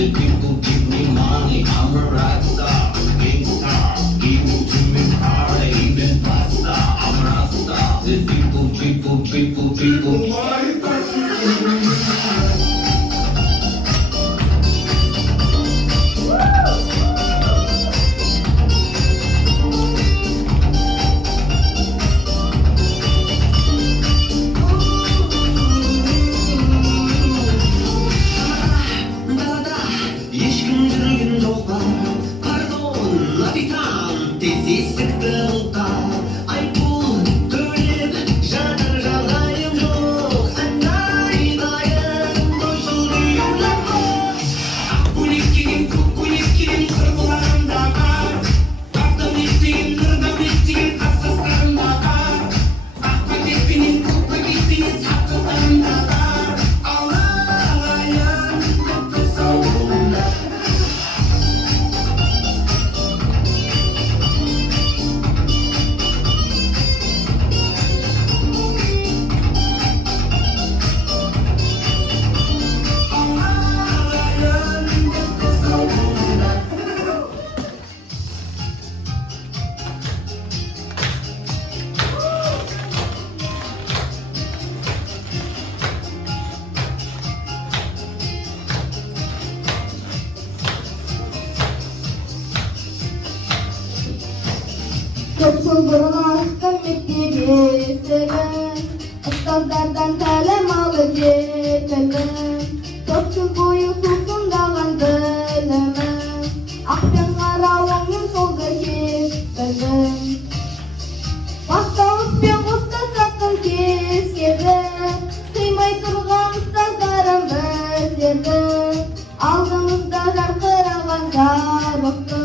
The people give me money, I'm a rock star, gangsta. Give it to me hard, even pasta. I'm a rock star. The people. Ешкім жүрген жоқ па пардон капитан тез есікті ұта айыппұл төлеп жатыр жағдайым жоқ айдайын досыл күйім лаппас ақ көйлек киген көк көйлек киген құрбыларым да бар бақдәулет деген нұр дәулет деген қастастарым да бар ақ пакетпенен көк пакетпенен сатқыздарым да бар аллайын тіпті сау болыңдар. Көп жыл бұрын аштым мектеп есігін, ұстаздардан тәлім алып жетілдім. 4 жыл бойы сусындаған білімім, ақ пен қара оң солды кептірдім. Бастауышпен қоштасатын кез келді, қимай тұрған ұстаздарым біздерді. Алдымызда жарқыраған жарықты